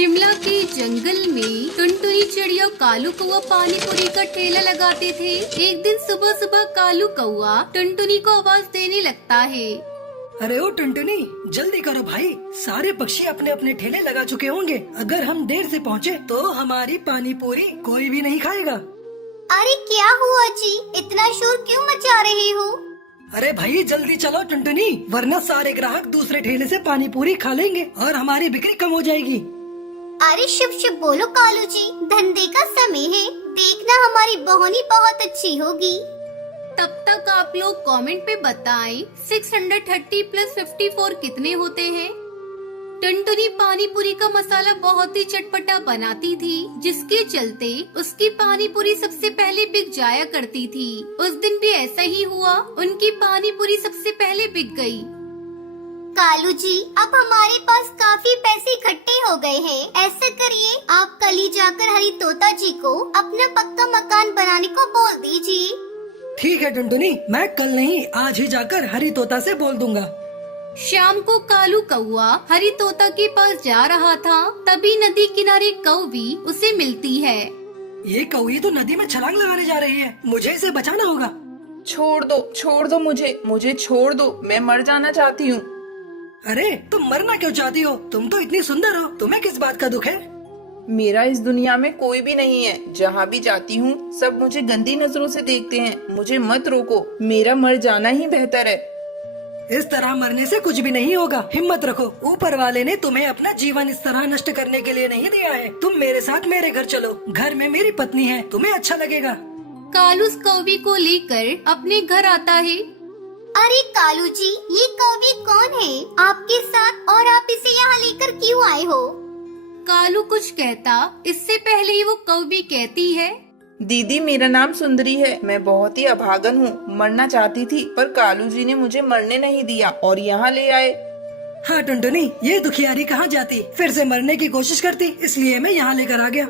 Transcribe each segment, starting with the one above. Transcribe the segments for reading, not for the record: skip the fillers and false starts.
शिमला के जंगल में टुनटुनी चिड़िया कालू कौआ पानी पूरी का ठेला लगाते थे। एक दिन सुबह सुबह कालू कौआ टुनटुनी को आवाज देने लगता है। अरे ओ टुनटुनी, जल्दी करो भाई, सारे पक्षी अपने अपने ठेले लगा चुके होंगे। अगर हम देर से पहुँचे तो हमारी पानी पूरी कोई भी नहीं खाएगा। अरे क्या हुआ जी, इतना शोर क्यों मचा रहे हो? अरे भाई जल्दी चलो टुनटुनी, वरना सारे ग्राहक दूसरे ठेले से पानी पूरी खा लेंगे और हमारी बिक्री कम हो जाएगी। अरे शुभ शुभ बोलो कालू जी, धंधे का समय है, देखना हमारी बोहनी बहुत अच्छी होगी। तब तक आप लोग कमेंट पे बताएं 630 प्लस 54 कितने होते हैं। टुनटुनी पानी पूरी का मसाला बहुत ही चटपटा बनाती थी, जिसके चलते उसकी पानी पूरी सबसे पहले बिक जाया करती थी। उस दिन भी ऐसा ही हुआ, उनकी पानी पूरी सबसे पहले बिक गई। कालू जी, अब हमारे पास काफी पैसे इकट्ठे हो गए हैं। ऐसा करिए, आप कल ही जाकर हरी तोता जी को अपना पक्का मकान बनाने को बोल दीजिए। ठीक है टुनटुनी, मैं कल नहीं आज ही जाकर हरी तोता से बोल दूंगा। शाम को कालू कौआ हरी तोता के पास जा रहा था, तभी नदी किनारे कौवी उसे मिलती है। ये कौवी तो नदी में छलांग लगाने जा रही है, मुझे इसे बचाना होगा। छोड़ दो मुझे छोड़ दो, मैं मर जाना चाहती हूँ। अरे तुम मरना क्यों चाहती हो? तुम तो इतनी सुंदर हो, तुम्हें किस बात का दुख है? मेरा इस दुनिया में कोई भी नहीं है, जहाँ भी जाती हूँ सब मुझे गंदी नजरों से देखते हैं। मुझे मत रोको, मेरा मर जाना ही बेहतर है। इस तरह मरने से कुछ भी नहीं होगा, हिम्मत रखो। ऊपर वाले ने तुम्हें अपना जीवन इस तरह नष्ट करने के लिए नहीं दिया है। तुम मेरे साथ मेरे घर चलो, घर में मेरी पत्नी है, तुम्हें अच्छा लगेगा। कालू उस कौवी को लेकर अपने घर आता है। अरे कालू जी, ये कौवी कौन है आपके साथ और आप इसे यहाँ लेकर क्यों आए हो? कालू कुछ कहता, इससे पहले ही वो कौवी कहती है, दीदी मेरा नाम सुंदरी है, मैं बहुत ही अभागन हूँ, मरना चाहती थी पर कालू जी ने मुझे मरने नहीं दिया और यहाँ ले आए। हाँ टुनटुनी, ये दुखियारी कहाँ जाती, फिर से मरने की कोशिश करती, इसलिए मैं यहाँ लेकर आ गया।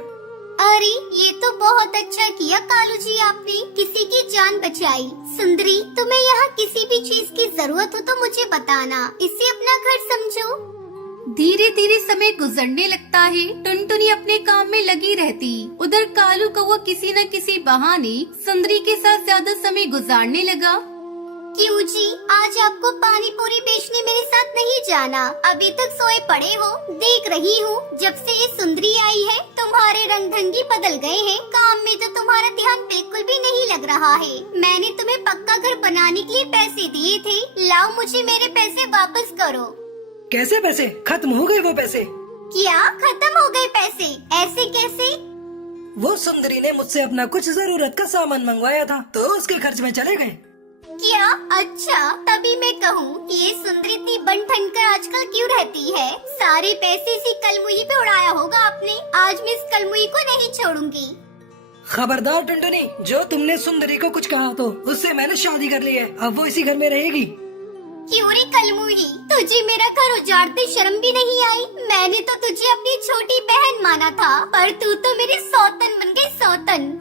अरे ये तो बहुत अच्छा किया कालू जी, आपने किसी की जान बचाई। सुंदरी, तुम्हें यहाँ किसी भी चीज की जरूरत हो तो मुझे बताना, इसे अपना घर समझो। धीरे धीरे समय गुजरने लगता है। टुनटुनी अपने काम में लगी रहती, उधर कालू कौवा किसी न किसी बहाने सुंदरी के साथ ज्यादा समय गुजारने लगा। क्यों जी, आज आपको पानी पूरी बेचने मेरे साथ नहीं जाना? अभी तक सोए पड़े हो, देख रही हूँ। जब से ये सुंदरी आई है तुम्हारे रंग ढंगी बदल गए हैं, काम में तो तुम्हारा ध्यान बिल्कुल भी नहीं लग रहा है। मैंने तुम्हें पक्का घर बनाने के लिए पैसे दिए थे, लाओ मुझे मेरे पैसे वापस करो। कैसे पैसे? खत्म हो गए वो पैसे। क्या खत्म हो गए पैसे? ऐसे कैसे? वो सुंदरी ने मुझसे अपना कुछ जरूरत का सामान मंगवाया था, तो उसके खर्च में चले गए। क्या? अच्छा, तभी मैं कहूँ कि ये सुंदरी इतनी बन ठन कर आजकल क्यों रहती है? सारे पैसे इसी कलमुही पे उड़ाया होगा आपने। आज मैं इस कलमुही को नहीं छोड़ूंगी। खबरदार टुनटुनी, जो तुमने सुंदरी को कुछ कहा तो उससे मैंने शादी कर ली है, अब वो इसी घर में रहेगी। क्यों रे कलमुही, तुझे मेरा घर उजाड़ते शर्म भी नहीं आई? मैंने तो तुझे अपनी छोटी बहन माना था, पर तू तो मेरी सौतन बन गई, सौतन।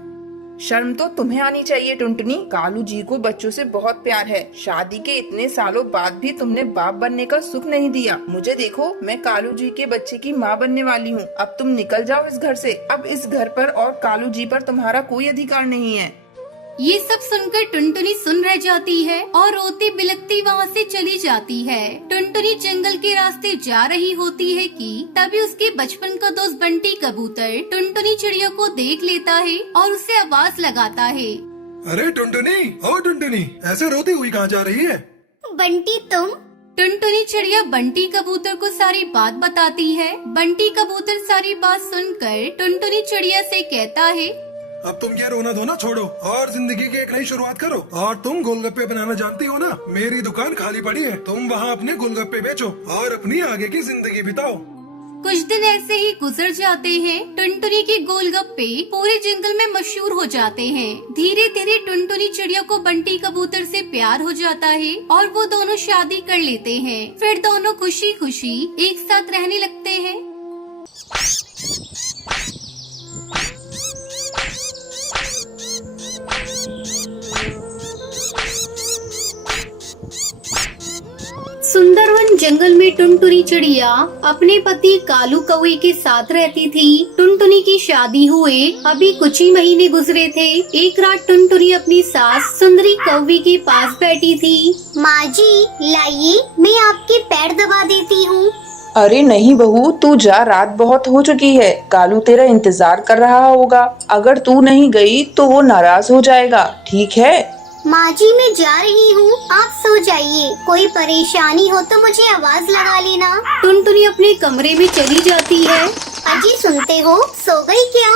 शर्म तो तुम्हें आनी चाहिए टुनटुनी, कालू जी को बच्चों से बहुत प्यार है। शादी के इतने सालों बाद भी तुमने बाप बनने का सुख नहीं दिया। मुझे देखो, मैं कालू जी के बच्चे की माँ बनने वाली हूँ। अब तुम निकल जाओ इस घर से। अब इस घर पर और कालू जी पर तुम्हारा कोई अधिकार नहीं है। ये सब सुनकर टुनटुनी सुन रह जाती है और रोती बिलखती वहाँ से चली जाती है। टुनटुनी जंगल के रास्ते जा रही होती है कि तभी उसके बचपन का दोस्त बंटी कबूतर टुनटुनी चिड़िया को देख लेता है और उसे आवाज लगाता है। अरे टुनटुनी, ओ टुनटुनी, ऐसे रोती हुई कहाँ जा रही है? बंटी तुम? टुनटुनी चिड़िया बंटी कबूतर को सारी बात बताती है। बंटी कबूतर सारी बात सुनकर टुनटुनी चिड़िया से कहता है, अब तुम क्या रोना धोना छोड़ो और जिंदगी की एक नई शुरुआत करो। और तुम गोलगप्पे बनाना जानती हो ना? मेरी दुकान खाली पड़ी है, तुम वहाँ अपने गोलगप्पे बेचो और अपनी आगे की जिंदगी बिताओ। कुछ दिन ऐसे ही गुजर जाते हैं। टुनटुनी के गोलगप्पे पूरे जंगल में मशहूर हो जाते हैं। धीरे धीरे टुनटुनी चिड़िया को बंटी कबूतर से प्यार हो जाता है और वो दोनों शादी कर लेते हैं। फिर दोनों खुशी खुशी एक साथ रहने लगते हैं। सुंदरवन दिन जंगल में टुनटुनी चिड़िया अपने पति कालू कौवे के साथ रहती थी। टुनटुनी की शादी हुए अभी कुछ ही महीने गुजरे थे। एक रात टुनटुनी अपनी सास सुंदरी कौवी के पास बैठी थी। माँ जी लाइए, मैं आपके पैर दबा देती हूँ। अरे नहीं बहू, तू जा, रात बहुत हो चुकी है। कालू तेरा इंतजार कर रहा होगा। अगर तू नहीं गई तो वो नाराज हो जाएगा, ठीक है? माँ जी मैं जा रही हूँ, आप सो जाइए। कोई परेशानी हो तो मुझे आवाज लगा लेना। टुनटुनी अपने कमरे में चली जाती है। अजी सुनते हो, सो गई क्या?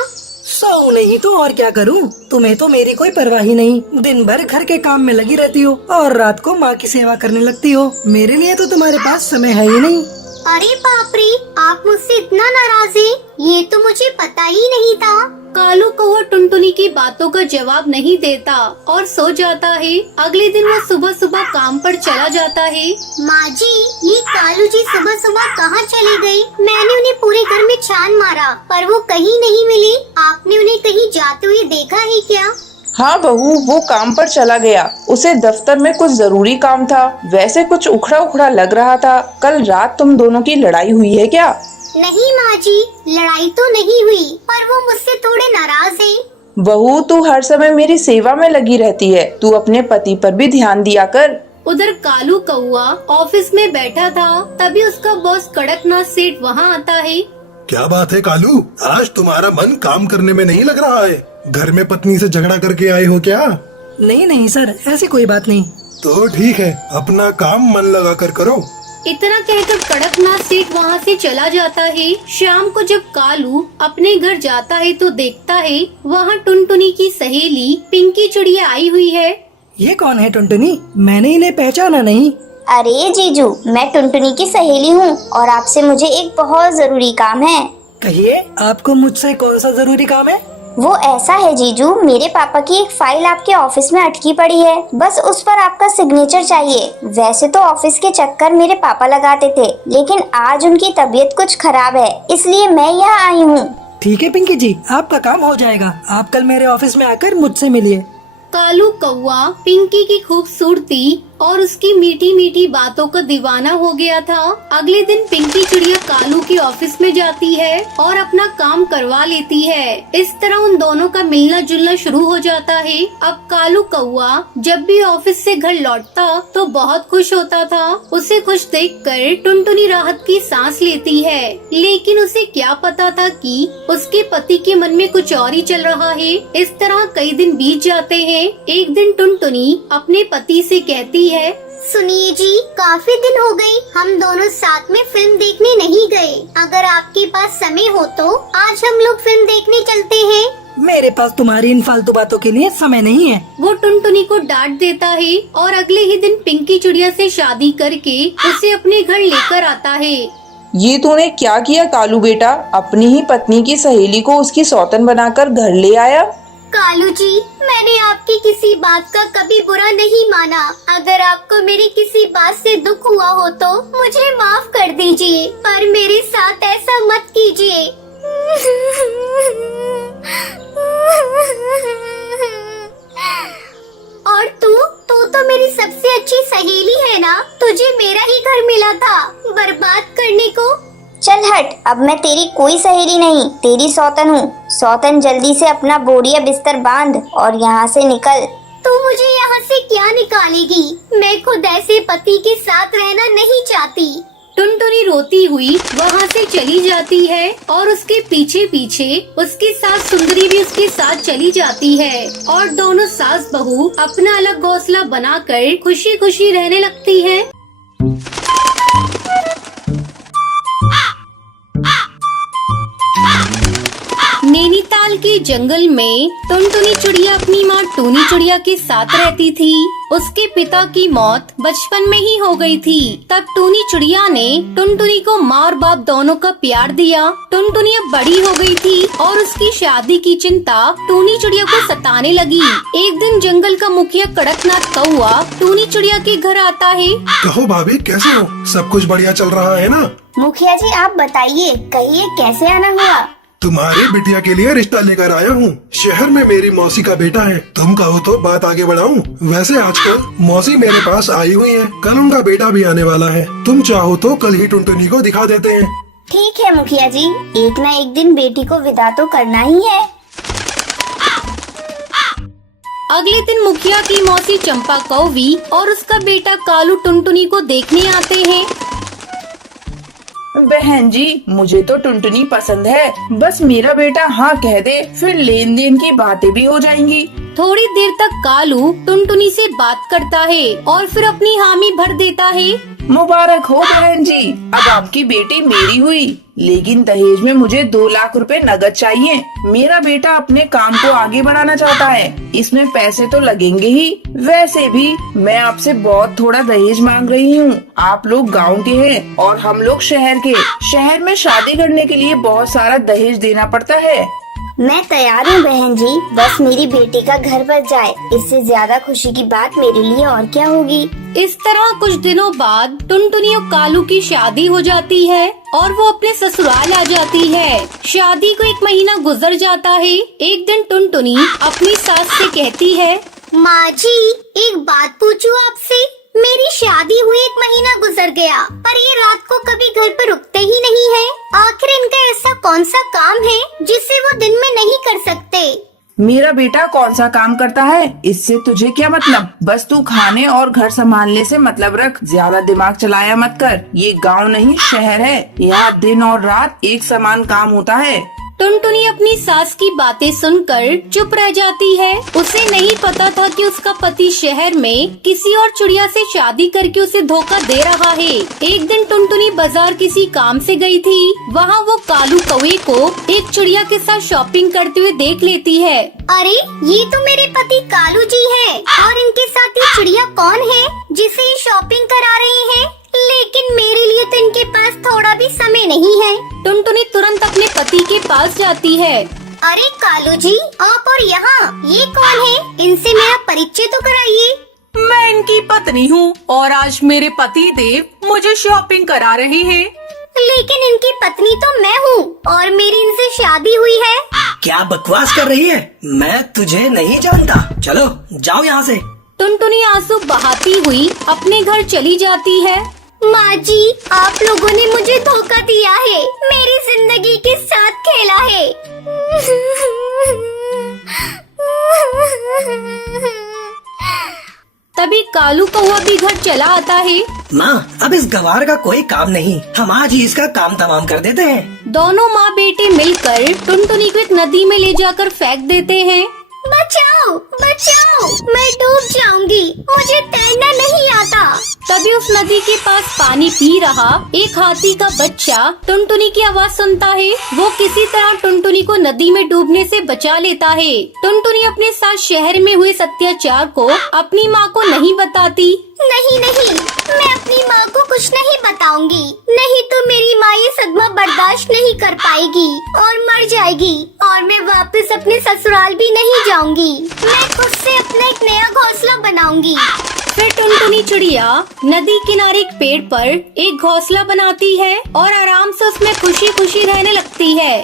सो नहीं तो और क्या करूं? तुम्हें तो मेरी कोई परवाह ही नहीं। दिन भर घर के काम में लगी रहती हो और रात को माँ की सेवा करने लगती हो। मेरे लिए तो तुम्हारे पास समय है ही नहीं। अरे बाप रे, आप मुझसे इतना नाराज हैं? ये तो मुझे पता ही नहीं था। कालू कौवा टुनटुनी की बातों का जवाब नहीं देता और सो जाता है। अगले दिन वो सुबह सुबह काम पर चला जाता है। माँ जी ये कालू जी सुबह सुबह कहाँ चले गए? मैंने उन्हें पूरे घर में छान मारा पर वो कहीं नहीं मिले। आपने उन्हें कहीं जाते हुए देखा है क्या? हाँ बहू, वो काम पर चला गया। उसे दफ्तर में कुछ जरूरी काम था। वैसे कुछ उखड़ा उखड़ा लग रहा था। कल रात तुम दोनों की लड़ाई हुई है क्या? नहीं माँ जी, लड़ाई तो नहीं हुई, पर वो मुझसे थोड़े नाराज हैं। बहू, तू हर समय मेरी सेवा में लगी रहती है। तू अपने पति पर भी ध्यान दिया कर। उधर कालू कौवा ऑफिस में बैठा था, तभी उसका बॉस कड़कनाथ सेठ वहाँ आता है। क्या बात है कालू, आज तुम्हारा मन काम करने में नहीं लग रहा है? घर में पत्नी से झगड़ा करके आए हो क्या? नहीं नहीं सर, ऐसी कोई बात नहीं। तो ठीक है, अपना काम मन लगा कर करो। इतना कहकर कड़कनाथ सेठ वहाँ से चला जाता है। शाम को जब कालू अपने घर जाता है तो देखता है वहाँ टुनटुनी की सहेली पिंकी चिड़िया आई हुई है। ये कौन है टुनटुनी? मैंने इन्हें पहचाना नहीं। अरे जीजू, मैं टुनटुनी की सहेली हूँ और आपसे मुझे एक बहुत जरूरी काम है। कहिए, आपको मुझसे कौन सा जरूरी काम है? वो ऐसा है जीजू, मेरे पापा की एक फाइल आपके ऑफिस में अटकी पड़ी है। बस उस पर आपका सिग्नेचर चाहिए। वैसे तो ऑफिस के चक्कर मेरे पापा लगाते थे, लेकिन आज उनकी तबीयत कुछ खराब है, इसलिए मैं यहाँ आई हूँ। ठीक है पिंकी जी, आपका काम हो जाएगा। आप कल मेरे ऑफिस में आकर मुझसे मिलिए। कालू कौवा पिंकी की खूबसूरती और उसकी मीठी मीठी बातों का दीवाना हो गया था। अगले दिन पिंकी चिड़िया कालू के ऑफिस में जाती है और अपना काम करवा लेती है। इस तरह उन दोनों का मिलना जुलना शुरू हो जाता है। अब कालू कौवा जब भी ऑफिस से घर लौटता तो बहुत खुश होता था। उसे खुश देखकर टुनटुनी राहत की सांस लेती है, लेकिन उसे क्या पता था कि उसके पति के मन में कुछ और ही चल रहा है। इस तरह कई दिन बीत जाते हैं। एक दिन टुनटुनी अपने पति से कहती है, सुनिए जी, काफी दिन हो गए हम दोनों साथ में फिल्म देखने नहीं गए। अगर आपके पास समय हो तो आज हम लोग फिल्म देखने चलते हैं। मेरे पास तुम्हारी इन फालतू बातों के लिए समय नहीं है। वो टुनटुनी को डांट देता है और अगले ही दिन पिंकी चिड़िया से शादी करके उसे अपने घर लेकर आता है। ये तूने क्या किया कालू बेटा? अपनी ही पत्नी की सहेली को उसकी सौतन बनाकर घर ले आया। कालू जी, मैंने आपकी किसी बात का कभी बुरा नहीं माना। अगर आपको मेरी किसी बात से दुख हुआ हो तो मुझे माफ कर दीजिए, पर मेरे साथ ऐसा मत कीजिए। और तू तो मेरी सबसे अच्छी सहेली है ना? तुझे मेरा ही घर मिला था बर्बाद करने को। चल हट, अब मैं तेरी कोई सहेली नहीं, तेरी सौतन हूँ। सौतन, जल्दी से अपना बोरिया बिस्तर बांध और यहाँ से निकल। तू मुझे यहाँ से क्या निकालेगी? मैं खुद ऐसे पति के साथ रहना नहीं चाहती। टुनटुनी रोती हुई वहाँ से चली जाती है और उसके पीछे पीछे उसकी सास सुंदरी भी उसके साथ चली जाती है और दोनों सास बहू अपना अलग घोंसला बनाकर खुशी खुशी रहने लगती है। नैनीताल के जंगल में टुनटुनी चिड़िया अपनी माँ टूनी चिड़िया के साथ रहती थी। उसके पिता की मौत बचपन में ही हो गई थी। तब टूनी चिड़िया ने टुनटुनी को माँ और बाप दोनों का प्यार दिया। टुनटुनी अब बड़ी हो गई थी और उसकी शादी की चिंता टूनी चिड़िया को सताने लगी। एक दिन जंगल का मुखिया कड़कनाथ कौवा टूनी चिड़िया के घर आता है। कहो भाभी, कैसे हो? सब कुछ बढ़िया चल रहा है ना? मुखिया जी आप बताइए, कहिए कैसे आना हुआ? तुम्हारी बिटिया के लिए रिश्ता लेकर आया हूँ। शहर में मेरी मौसी का बेटा है। तुम कहो तो बात आगे बढ़ाऊं। वैसे आजकल मौसी मेरे पास आई हुई है, कल उनका बेटा भी आने वाला है। तुम चाहो तो कल ही टुनटुनी को दिखा देते हैं। ठीक है मुखिया जी, एक न एक दिन बेटी को विदा तो करना ही है। अगले दिन मुखिया की मौसी चंपा कौवी और उसका बेटा कालू टुनटुनी को देखने आते हैं। बहन जी, मुझे तो टुनटुनी पसंद है। बस मेरा बेटा हाँ कह दे, फिर लेन देन की बातें भी हो जाएंगी। थोड़ी देर तक कालू टुनटुनी से बात करता है और फिर अपनी हामी भर देता है। मुबारक हो बहन जी, अब आपकी बेटी मेरी हुई। लेकिन दहेज में मुझे 2 लाख रुपए नगद चाहिए। मेरा बेटा अपने काम को आगे बढ़ाना चाहता है, इसमें पैसे तो लगेंगे ही। वैसे भी मैं आपसे बहुत थोड़ा दहेज मांग रही हूँ। आप लोग गांव के हैं और हम लोग शहर के। शहर में शादी करने के लिए बहुत सारा दहेज देना पड़ता है। मैं तैयार हूँ बहन जी, बस मेरी बेटी का घर बच जाए, इससे ज्यादा खुशी की बात मेरे लिए और क्या होगी। इस तरह कुछ दिनों बाद टुनटुनी और कालू की शादी हो जाती है और वो अपने ससुराल आ जाती है। शादी को 1 महीना गुजर जाता है। एक दिन टुनटुनी अपनी सास से कहती है, माँ जी, एक बात पूछूं आपसे। मेरी शादी हुई 1 महीना गुजर गया, पर ये रात को कभी घर पर रुकते ही नहीं है। आखिर इनका ऐसा कौन सा काम है जिसे वो दिन में नहीं कर सकते? मेरा बेटा कौन सा काम करता है, इससे तुझे क्या मतलब? बस तू खाने और घर संभालने से मतलब रख, ज्यादा दिमाग चलाया मत कर। ये गांव नहीं शहर है, यहाँ दिन और रात एक समान काम होता है। टुनटुनी अपनी सास की बातें सुनकर चुप रह जाती है। उसे नहीं पता था कि उसका पति शहर में किसी और चिड़िया से शादी करके उसे धोखा दे रहा है। एक दिन टुनटुनी बाजार किसी काम से गई थी। वहाँ वो कालू कौवे को एक चिड़िया के साथ शॉपिंग करते हुए देख लेती है। अरे, ये तो मेरे पति कालू जी है। और इनके साथ ये चिड़िया कौन है जिसे ये शॉपिंग करा रहे हैं? लेकिन मेरे लिए तो इनके पास थोड़ा भी समय नहीं है। टुनटुनी तुरंत अपने पति के पास जाती है। अरे कालू जी, आप और यहाँ ये कौन है? इनसे मेरा परिचय तो कराइए। मैं इनकी पत्नी हूँ और आज मेरे पति देव मुझे शॉपिंग करा रहे हैं। लेकिन इनकी पत्नी तो मैं हूँ और मेरी इनसे शादी हुई है। क्या बकवास कर रही है? मैं तुझे नहीं जानता। चलो जाओ यहाँ से। टुनटुनी आंसू बहाती हुई अपने घर चली जाती है। माँ जी, आप लोगों ने मुझे धोखा दिया है, मेरी जिंदगी के साथ खेला है। तभी कालू कौवा भी घर चला आता है। माँ, अब इस गवार का कोई काम नहीं, हम आज ही इसका काम तमाम कर देते हैं। दोनों माँ बेटे मिलकर टुनटुनी को एक नदी में ले जाकर फेंक देते हैं। बचाओ, बचाओ, मैं डूब जाऊंगी, मुझे तैरना नहीं आता। तभी उस नदी के पास पानी पी रहा एक हाथी का बच्चा टुनटुनी की आवाज सुनता है। वो किसी तरह टुनटुनी को नदी में डूबने से बचा लेता है। टुनटुनी अपने साथ शहर में हुए अत्याचार को अपनी माँ को नहीं बताती। नहीं नहीं, मैं अपनी माँ को कुछ नहीं बताऊंगी, नहीं तो मेरी माँ ये सदमा बर्दाश्त नहीं कर पाएगी और मर जाएगी और मैं वापस अपने ससुराल भी नहीं जाऊंगी। मैं खुद से अपना एक नया घोंसला बनाऊंगी। फिर टुनटुनी चिड़िया नदी किनारे एक पेड़ पर एक घोंसला बनाती है और आराम से उसमें खुशी खुशी रहने लगती है।